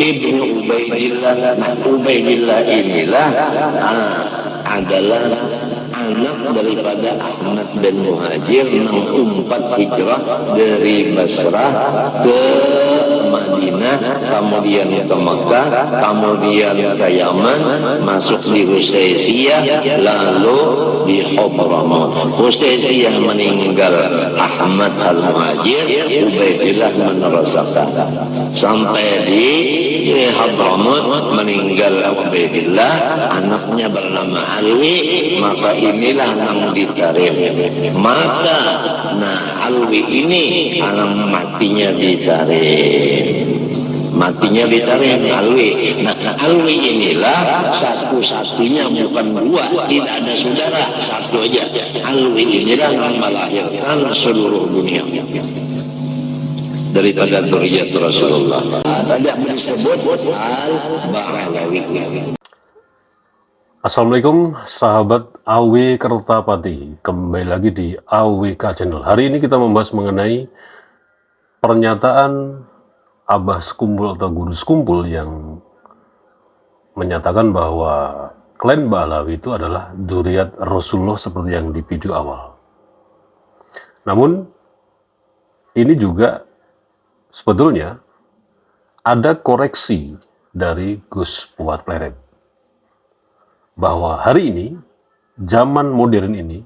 Ibnu Ubaidillah. Nah, Ubaidillah inilah adalah anak daripada Ahmad bin Muhajir yang umpat hijrah dari Basrah ke Madinah, kemudian ke Mekah, kemudian ke Yaman, masuk di Husaisiyah, lalu di Hadramaut. Husaisiyah meninggal Ahmad al-Muhajir, Ubaidillah meneruskan sampai di Hadramaut meninggal Ubaidillah, anaknya bernama Alwi, maka inilah yang ditarim. Maka Alwi ini anak matinya ditarim Alwi. Nah, Alwi inilah satu-satunya, bukan dua, tidak ada saudara, satu aja. Alwi inilah yang melahirkan seluruh dunia daripada dzurriyyat Rasulullah. Tidak disebut Al-Ba'alawi. Assalamualaikum sahabat AW Kertapati, kembali lagi di AWK Channel. Hari ini kita membahas mengenai pernyataan Abah Sekumpul atau Guru Sekumpul yang menyatakan bahwa klan Ba'alawi itu adalah dzurriyyat Rasulullah seperti yang di video awal. Namun ini juga sebetulnya ada koreksi dari Gus Fuad Pleret bahwa hari ini, zaman modern ini,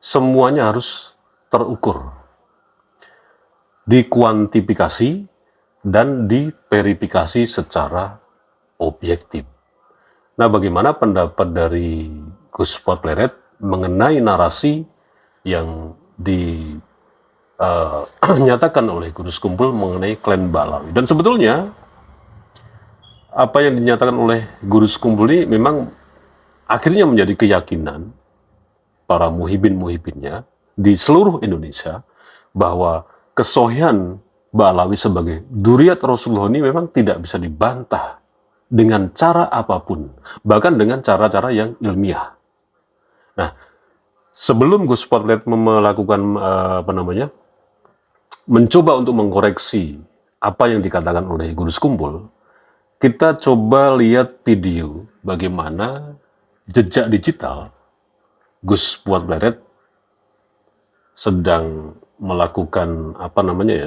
semuanya harus terukur, dikuantifikasi dan diverifikasi secara objektif. Nah, bagaimana pendapat dari Gus Fuad Pleret mengenai narasi yang dinyatakan oleh Guru Sekumpul mengenai klan Ba'alawi? Dan sebetulnya apa yang dinyatakan oleh Guru Sekumpul ini memang akhirnya menjadi keyakinan para muhibin-muhibinnya di seluruh Indonesia bahwa kesohihan Ba'alawi sebagai dzurriyyat Rasulullah ini memang tidak bisa dibantah dengan cara apapun, bahkan dengan cara-cara yang ilmiah. Nah, sebelum Gus Fuad melakukan mencoba untuk mengkoreksi apa yang dikatakan oleh Guru Sekumpul, kita coba lihat video bagaimana jejak digital Gus Fuad Pleret sedang melakukan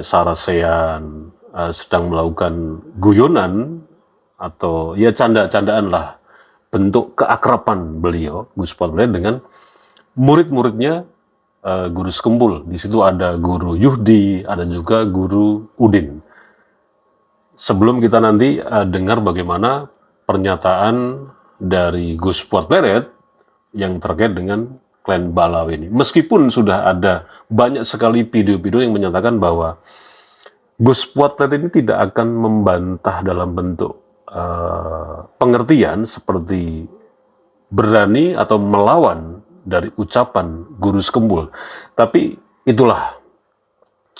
sarasean, sedang melakukan guyonan atau ya canda-candaan lah, bentuk keakraban beliau Gus Fuad Pleret dengan murid-muridnya Guru Sekumpul. Di situ ada Guru Yuhdi, ada juga Guru Udin. Sebelum kita nanti dengar bagaimana pernyataan dari Gus Fuad Pleret yang terkait dengan klan Ba'alawi ini. Meskipun sudah ada banyak sekali video-video yang menyatakan bahwa Gus Fuad Pleret ini tidak akan membantah dalam bentuk pengertian seperti berani atau melawan dari ucapan Guru Sekumpul. Tapi itulah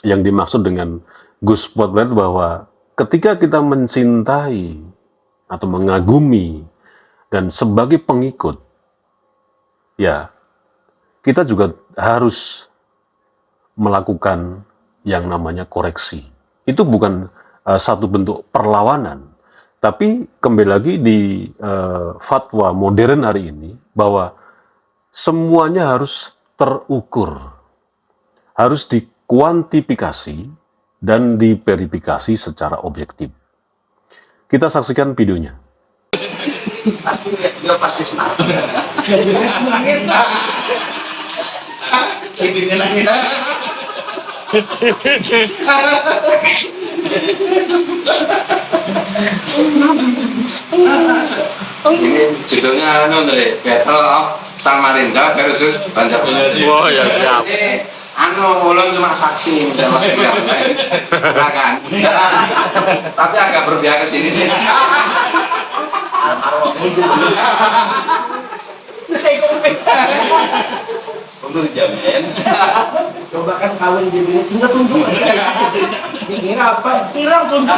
yang dimaksud dengan Gus Fuad Pleret, bahwa ketika kita mencintai atau mengagumi dan sebagai pengikut, ya kita juga harus melakukan yang namanya koreksi. Itu bukan satu bentuk perlawanan, tapi kembali lagi di fatwa modern hari ini bahwa semuanya harus terukur, harus dikuantifikasi dan diverifikasi secara objektif. Kita saksikan videonya. Pasti dia pasti senang. Nangis tuh. Sidiknya nangis. Ini judulnya Battle of Samarinda versus Banjarnegara. Oh ya, siap. Ulun cuma saksi kan. Tapi agak berpihak ke sini sih. Untuk dijamin. Coba kan kawin dia bilang tinggal tunjuk aja. Dikira apa? Hilang tunjuk.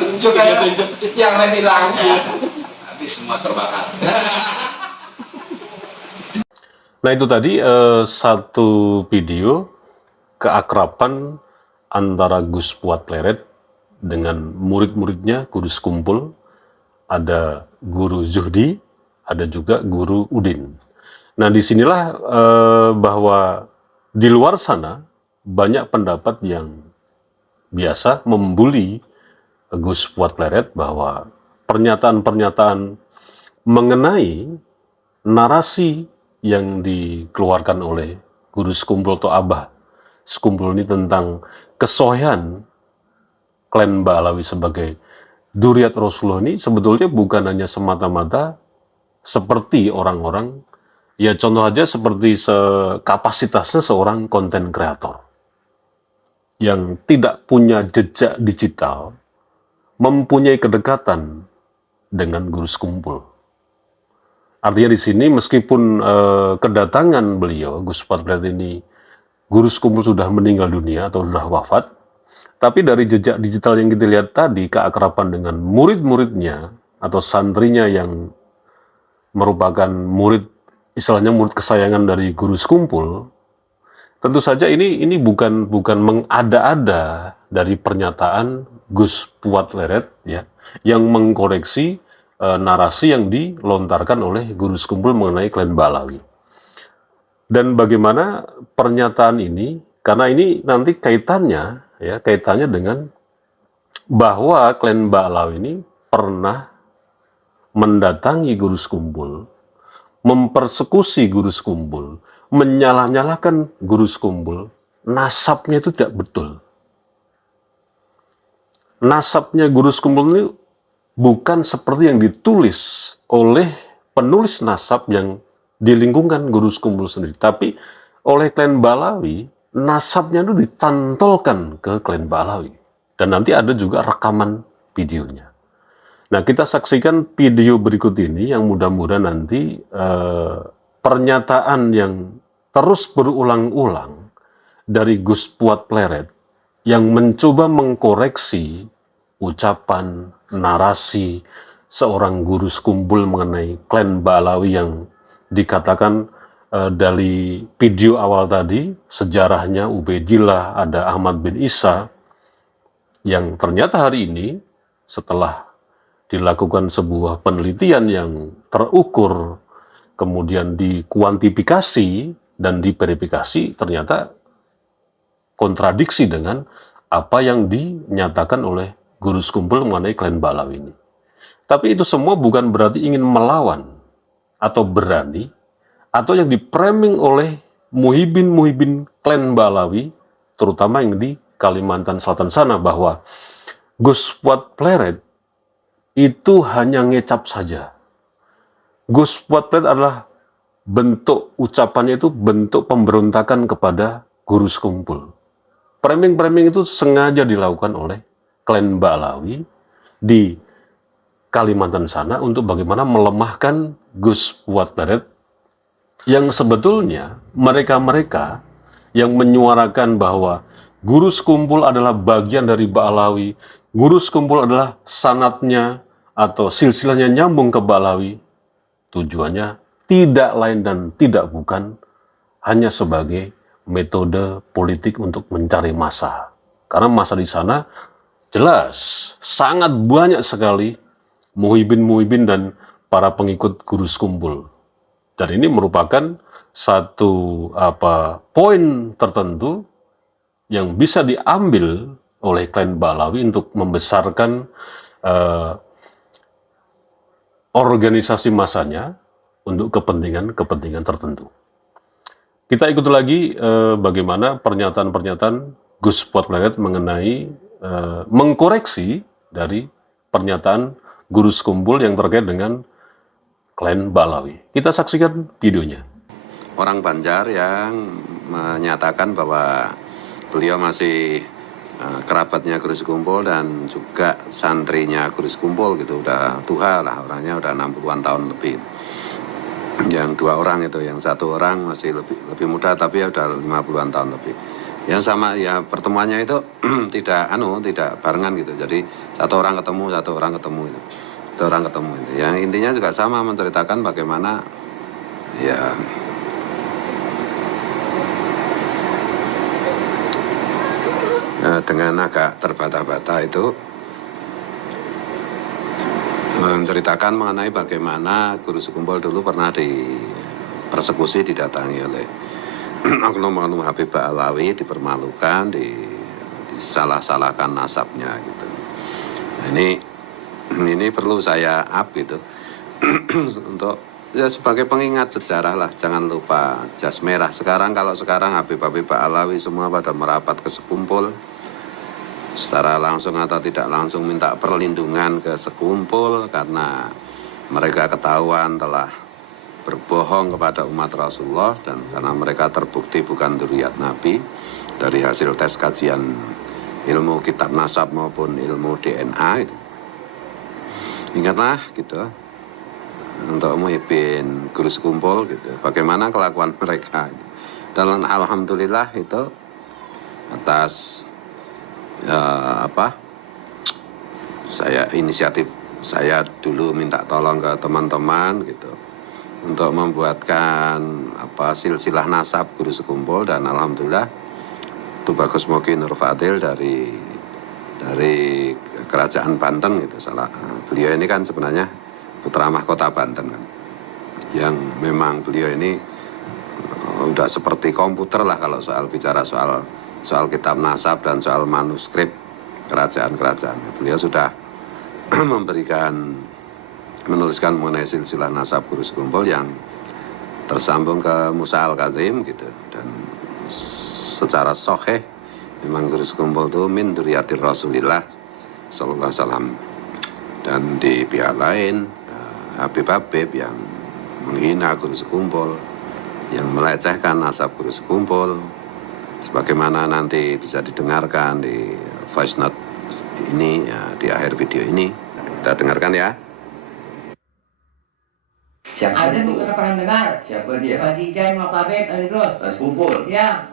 Tunjuk aja. Yang lain hilang. Habis semua terbakar. Nah, itu tadi satu video keakraban antara Gus Fuad Pleret dengan murid-muridnya, guru sekumpul, ada guru Zuhdi, ada juga guru Udin. Nah, disinilah bahwa di luar sana banyak pendapat yang biasa membuli Gus Fuad Pleret bahwa pernyataan-pernyataan mengenai narasi yang dikeluarkan oleh guru sekumpul atau Abah sekumpul ini tentang kesohian klan Ba'alawi sebagai Duriat Rasulullah ini sebetulnya bukan hanya semata-mata seperti orang-orang, ya contoh aja seperti kapasitasnya seorang konten kreator yang tidak punya jejak digital, mempunyai kedekatan dengan guru sekumpul. Artinya di sini meskipun kedatangan beliau, Gus Fuad Pleret ini, guru sekumpul sudah meninggal dunia atau sudah wafat, tapi dari jejak digital yang kita lihat tadi, keakraban dengan murid-muridnya atau santrinya yang merupakan murid, istilahnya murid kesayangan dari guru sekumpul, tentu saja ini bukan mengada-ada dari pernyataan Gus Fuad Pleret ya, yang mengkoreksi narasi yang dilontarkan oleh guru sekumpul mengenai klan Ba'alawi. Dan bagaimana pernyataan ini, karena ini nanti kaitannya dengan bahwa klan Ba'alawi ini pernah mendatangi guru sekumpul, mempersekusi guru sekumpul, menyalah-nyalahkan guru sekumpul, nasabnya itu tidak betul. Nasabnya guru sekumpul ini bukan seperti yang ditulis oleh penulis nasab yang di lingkungan guru sekumpul sendiri, tapi oleh klan Ba'alawi, nasabnya itu ditantolkan ke klan Ba'alawi. Dan nanti ada juga rekaman videonya. Nah, kita saksikan video berikut ini yang mudah-mudahan nanti pernyataan yang terus berulang-ulang dari Gus Fuad Pleret yang mencoba mengkoreksi ucapan, narasi seorang guru sekumpul mengenai klan Ba'alawi yang dikatakan dari video awal tadi, sejarahnya Ubaidillah, ada Ahmad bin Isa, yang ternyata hari ini setelah dilakukan sebuah penelitian yang terukur, kemudian dikuantifikasi dan diverifikasi, ternyata kontradiksi dengan apa yang dinyatakan oleh guru sekumpul mengenai klan Ba'alawi ini. Tapi itu semua bukan berarti ingin melawan atau berani, atau yang dipraming oleh muhibin klan Ba'alawi, terutama yang di Kalimantan Selatan sana, bahwa Gus Fuad Pleret itu hanya ngecap saja. Gus Fuad Pleret adalah bentuk ucapannya itu bentuk pemberontakan kepada guru sekumpul. Framing-framing itu sengaja dilakukan oleh klan Ba'alawi di Kalimantan sana untuk bagaimana melemahkan Gus Fuad Pleret, yang sebetulnya mereka-mereka yang menyuarakan bahwa guru sekumpul adalah bagian dari Ba'alawi, guru sekumpul adalah sanatnya atau silsilahnya nyambung ke Ba'alawi, tujuannya tidak lain dan tidak bukan hanya sebagai metode politik untuk mencari massa. Karena massa di sana jelas sangat banyak sekali muhibin dan para pengikut guru sekumpul. Dan ini merupakan satu poin tertentu yang bisa diambil oleh klan Ba'alawi untuk membesarkan organisasi masanya untuk kepentingan tertentu. Kita ikuti lagi bagaimana pernyataan-pernyataan Gus Fuad Pleret mengenai mengkoreksi dari pernyataan guru sekumpul yang terkait dengan klan Ba'alawi. Kita saksikan videonya. Orang Banjar yang menyatakan bahwa beliau masih kerabatnya guru sekumpul dan juga santrinya guru sekumpul gitu, udah tua lah, orangnya udah 60-an tahun lebih. Yang dua orang itu, yang satu orang masih lebih muda tapi ya udah 50-an tahun lebih. Yang sama ya pertemuannya itu tidak barengan gitu. Jadi satu orang ketemu itu. Satu orang ketemu itu. Yang intinya juga sama, menceritakan bagaimana ya dengan agak terbata-bata itu menceritakan mengenai bagaimana Guru Sekumpul dulu pernah dipersekusi, didatangi oleh oknum-oknum Habib Ba'alawi, dipermalukan, disalah-salahkan nasabnya gitu. Nah, ini perlu saya up gitu untuk ya sebagai pengingat sejarah lah, jangan lupa jas merah. Kalau sekarang Habib-Habib Ba'alawi semua pada merapat ke Sekumpul, secara langsung atau tidak langsung minta perlindungan ke Sekumpul karena mereka ketahuan telah berbohong kepada umat Rasulullah, dan karena mereka terbukti bukan dzurriyyat Nabi dari hasil tes kajian ilmu kitab nasab maupun ilmu DNA itu. Ingatlah gitu untuk muhibbin Guru Sekumpul gitu, bagaimana kelakuan mereka gitu. Dan alhamdulillah itu atas inisiatif saya dulu minta tolong ke teman-teman gitu untuk membuatkan silsilah nasab Guru Sekumpul, dan alhamdulillah Tubagus Moki Nur Fadil dari Kerajaan Banten gitu. Beliau ini kan sebenarnya putra mahkota Banten kan, yang memang beliau ini udah seperti komputer lah kalau bicara soal kitab nasab dan soal manuskrip kerajaan-kerajaan. Beliau sudah menuliskan mengenai silsilah nasab Guru Sekumpul yang tersambung ke Musa Al-Kazim gitu, dan secara sahih memang Guru Sekumpul itu min dzurriyyatir Rasulillah sallallahu alaihi wasallam. Dan di pihak lain Habib-habib yang menghina Guru Sekumpul, yang melecehkan nasab Guru Sekumpul, sebagaimana nanti bisa didengarkan di voice note ini ya, di akhir video ini kita dengarkan ya. Siapa Ada itu? bukan pernah dengar. Siapa dia? Khadijah Makabib Al-Idrus. Sekumpul. Ya.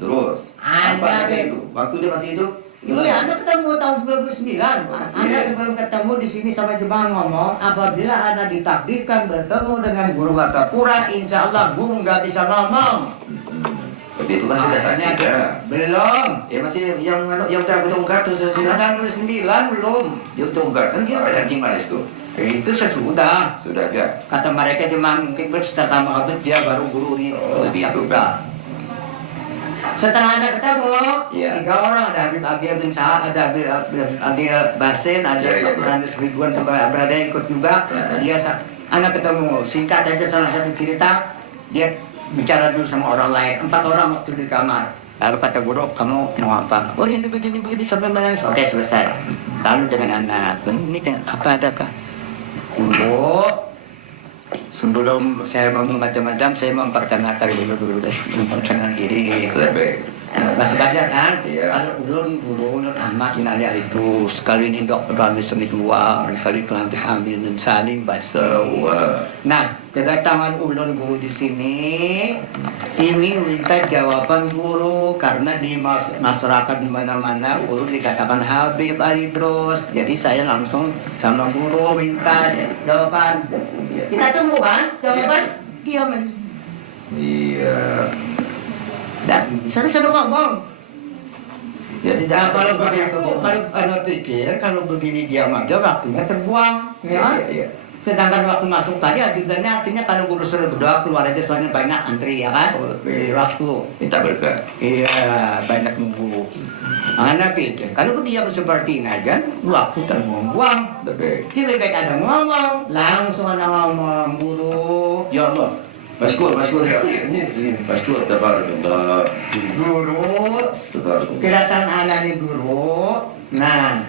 Terus. Ada, Apa kata Beb. itu? Waktu dia masih hidup? Iya, Anda ketemu tahun 99. Masih. Anda sebelum ketemu di sini sama jemaah ngomong, apabila Anda ditakdirkan bertemu dengan guru Martapura, insya Allah guru nggak bisa ngomong. Tapi itu kan tidak sakit ya. Belum. Ya masih yang udah kita ungkap tuh Sudah 99 belum. dia udah ungkap kan dia ada kencing manis tuh. Itu sesudah. Sudah ada. Kata mereka jemaah mungkin pertama kali dia baru guru ini lebih juga. Setelah Anda ketemu, Iya. 3 orang, ada Habib Agil bin Sa'ad, ada Habib Agil Basin, ada Iya, iya. Dr. Andres Ridwan, juga berada ikut juga. Iya. Anda ketemu, singkat saja salah satu cerita, dia bicara dulu sama orang lain, 4 orang waktu di kamar. Lalu kata guru, kamu mau apa? Oh ini begini sampai menangis. Oke selesai. Lalu dengan anak, ini apa adakah? Guru, sebelum saya ngomong macam-macam, saya memperkenalkan dulu memperkenalkan diri. Lebih. Masih banyak kan? Iya. Kalau ulun amat inalya itu sekali ini dokter kami seni dua, kali kelantik ambil dan saling baca. Nah, kedatangan ulun guru di sini ini minta jawaban guru karena di masyarakat di mana-mana guru dikatakan Habib Al-Idrus. Jadi saya langsung sama guru minta jawaban. Kita tunggu kan jawaban? Dia Iya. dan seru-seru ngomong. Jadi Nah, kalau jangan begitu, kalau Anda pikir kalau begini diam aja waktunya terbuang, ya. Iya. Sedangkan waktu masuk tadi ajudannya artinya kalau guru suruh berdoa keluar aja soalnya banyak antri ya kan? Oh, Di waktu. minta berkah. Iya, banyak nunggu. Anda pikir kalau diam seperti ini aja, waktu terbuang-buang. Lebih. Lebih baik ada ngomong, langsung ada ngomong guru. Ya Allah. Maskur. Ini sini. Maskur. Tabarakallah. Guru, Tabarakallah. kedatangan anak ini guru. Nah,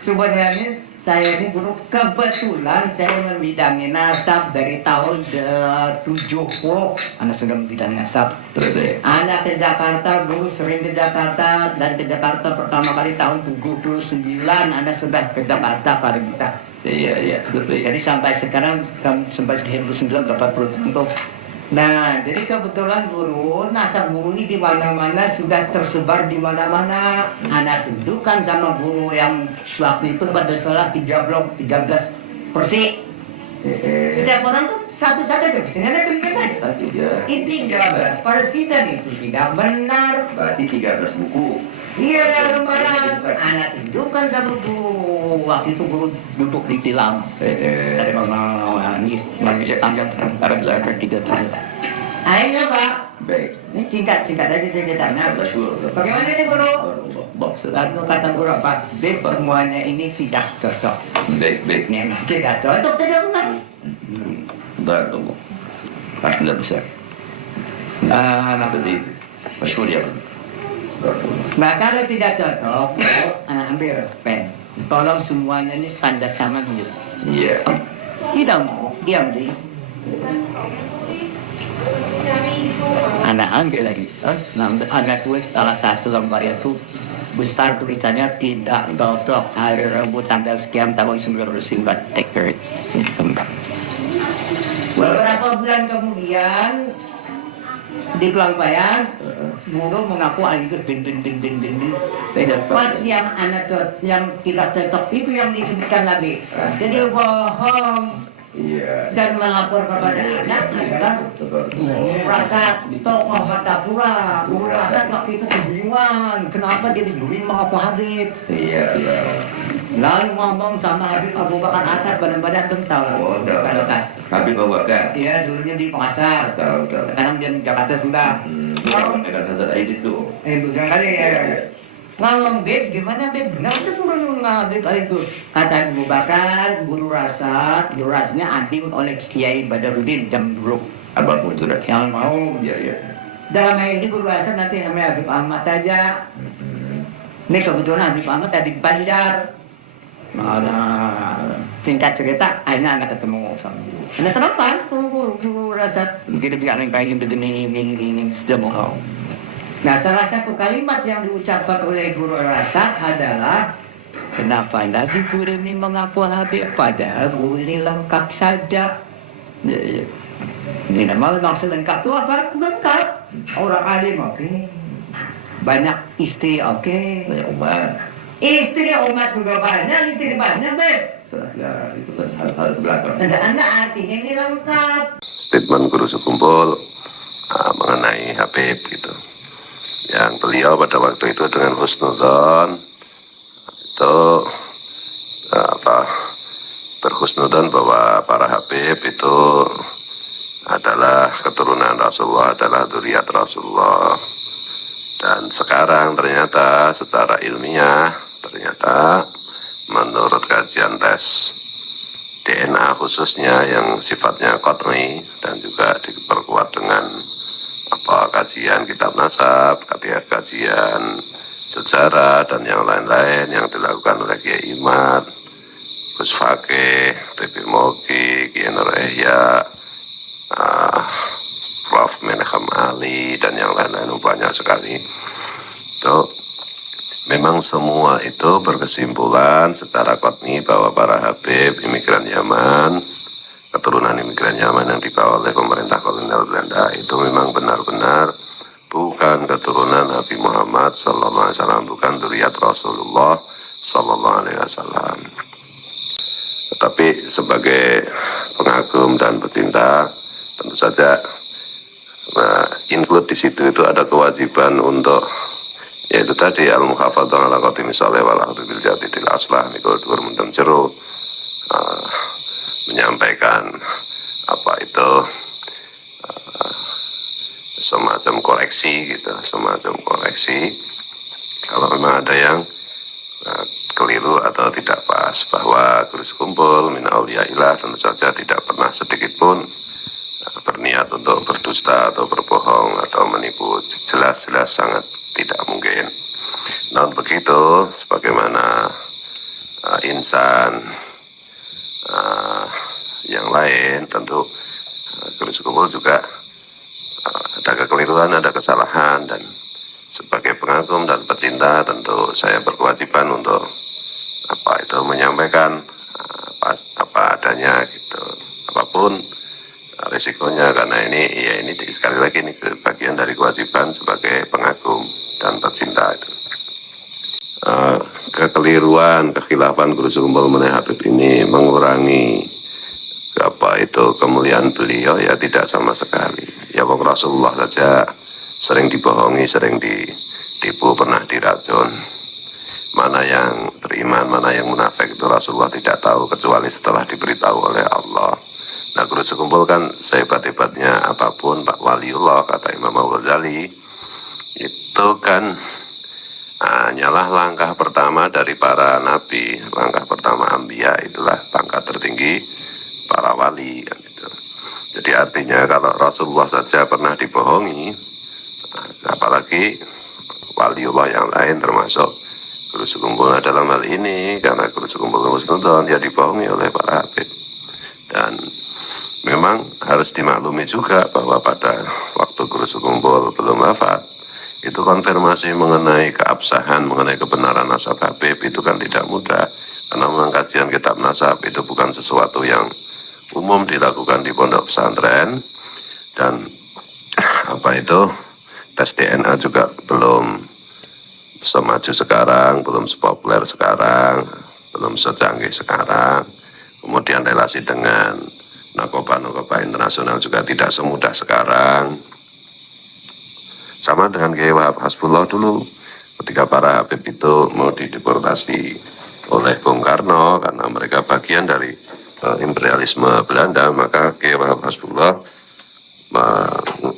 sebenarnya saya ini guru kebetulan saya membidangi nasab dari tahun 70. Anak sudah membidangi nasab. Terus. Anak ke Jakarta, guru sering ke Jakarta, dan ke Jakarta pertama kali tahun 79. Anda sudah ke Jakarta kali kita. Iya. Lebih. Jadi sampai sekarang sampai 1980 untuk. Nah, jadi kebetulan guru, nasab guru ini di mana-mana sudah tersebar di mana-mana. Anak tunjukkan sama guru yang waktu itu pada salah 13 persi. Setiap orang tuh satu saja tuh, sehingga ada pilihan aja. Satu ya. Ini 13 persi dan itu tidak benar. Berarti 13 buku. Iya, lembaran. Anak tunjukkan sama guru. waktu itu guru duduk di tilam dari nangis panjang antara 3 tahun. Akhirnya Pak, Baik. ini singkat aja ceritanya. Bagaimana ini guru? Lalu kata guru Pak, Beb semuanya ini tidak cocok. Baik. Memang tidak cocok, tidak benar. Bentar, tunggu. Tidak bisa. Jadi, Pastur ya. Nah kalau tidak cocok, ambil pen. Tolong semuanya ini tanda sama gitu. Iya. Tidak mau, diam di. Anak ambil lagi. Anak tulis salah satu lembar itu besar tulisannya tidak cocok. Hari Rabu tanggal sekian tahun 1999. Take it. Beberapa bulan kemudian di Pelampayan, guru mengaku itu pas yang anak yang tidak cocok itu yang disebutkan lagi. Jadi bohong. Iya. Dan melapor kepada anak adalah rasa tokoh Martapura. Rasa waktu itu kebingungan, kenapa dia disuruh mengaku Habib. Iya. Lalu ngomong sama Habib Abu Bakar Atta, badan-badan tahu lah. Oh, tahu. Habib Abu Bakar. Iya, dulunya di Makassar. Tahu. Sekarang dia di Jakarta sudah. Dengan Hasan Aidit tuh. Bukan kali ya. Ngomong Beb, gimana Beb? Kenapa turun Beb itu? Kata Abu Bakar, guru rasanya anting oleh Kiai Badarudin jam dulu. Apapun sudah. Yang mau. Iya. Dalam hal ini guru rasa nanti sama Habib Ahmad aja. Ini kebetulan Habib Ahmad tadi di Bandar. Singkat cerita, akhirnya anak ketemu sama guru. Anak kenapa? Sama guru rasa. Begitu dia kayak ini sudah mau. Nah, salah satu kalimat yang diucapkan oleh guru Rasad adalah kenapa Nabi Kurni mengaku Habib padahal guru ini lengkap saja. Ya. Ini nama maksud lengkap itu apa? Lengkap. Orang alim oke. Banyak istri oke. Banyak umat. Istri umat juga banyak, istri banyak Beb. Ya, itu kan hal-hal belakang. Anak artinya ini lengkap. Statement Guru Sekumpul mengenai Habib gitu. Yang beliau pada waktu itu dengan husnudzon itu berhusnudzon bahwa para Habib itu adalah keturunan Rasulullah, adalah dzurriyyat Rasulullah. Dan sekarang ternyata secara ilmiah menurut kajian tes DNA khususnya yang sifatnya qat'i dan juga diperkuat dengan kajian kitab nasab, kajian sejarah dan yang lain-lain yang dilakukan oleh Kiai Imad, Gus Fakih, TB Moki, Kiai Nur Ihya, Prof. Menham Ali dan yang lain-lain banyak sekali. Itu memang semua itu berkesimpulan secara qat'i bahwa para Habib imigran Yaman, keturunan imigran Yaman yang dibawa oleh pemerintah kolonial Belanda itu memang benar-benar bukan keturunan Nabi Muhammad sallallahu alaihi wasallam, bukan dzurriyyat Rasulullah sallallahu alaihi wasallam. Tetapi sebagai pengagum dan pecinta tentu saja include di situ itu ada kewajiban untuk yaitu tadi al-muhafadzah ala qatimi shalih wal akhdhu bil jadidil aslah mikul dur mendem jero menyampaikan semacam koreksi gitu, kalau memang ada yang keliru atau tidak pas, bahwa Guru Sekumpul min auliyaillah tentu saja tidak pernah sedikit pun berniat untuk berdusta atau berbohong atau menipu, jelas-jelas sangat tidak mungkin. Namun begitu, sebagaimana insan yang lain, tentu Guru Sekumpul juga ada kekeliruan, ada kesalahan, dan sebagai pengagum dan pecinta tentu saya berkewajiban untuk menyampaikan apa adanya gitu, apapun risikonya, karena ini sekali lagi ini bagian dari kewajiban sebagai pengagum dan pecinta itu. Kekeliruan, kekhilafan Guru Sekumpul mengenai Habib ini mengurangi kemuliaan beliau? Ya tidak sama sekali. Ya wong Rasulullah saja sering dibohongi, sering ditipu, pernah diracun. mana yang beriman, mana yang munafik itu Rasulullah tidak tahu kecuali setelah diberitahu oleh Allah. Nah, Guru Sekumpul kan sehebat-hebatnya apapun Pak Waliullah, kata Imam Al-Ghazali, itu kan hanyalah langkah pertama dari para nabi, langkah pertama Anbiya, itulah pangkat tertinggi para wali kan itu. Jadi artinya kalau Rasulullah saja pernah dibohongi, apalagi Waliullah yang lain termasuk Guru Sekumpul dalam hal ini, karena Guru Sekumpul Musnudon dia dibohongi oleh para habib. Dan memang harus dimaklumi juga bahwa pada waktu Guru Sekumpul belum wafat, itu konfirmasi mengenai keabsahan, mengenai kebenaran nasab Habib itu kan tidak mudah, karena memang kajian kitab nasab itu bukan sesuatu yang umum dilakukan di pondok pesantren, dan tes DNA juga belum semaju sekarang, belum sepopuler sekarang, belum secanggih sekarang. Kemudian relasi dengan narkoba internasional juga tidak semudah sekarang. Sama dengan Kiai Wahab Hasbullah dulu, ketika para Habib itu mau dideportasi oleh Bung Karno karena mereka bagian dari imperialisme Belanda, maka Kiai Wahab Hasbullah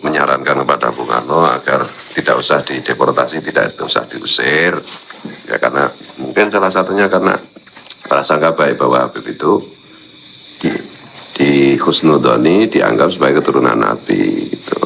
menyarankan kepada Bung Karno agar tidak usah dideportasi, tidak usah diusir, ya karena mungkin salah satunya karena prasangka baik bahwa Habib itu di Husnudoni dianggap sebagai keturunan Nabi gitu.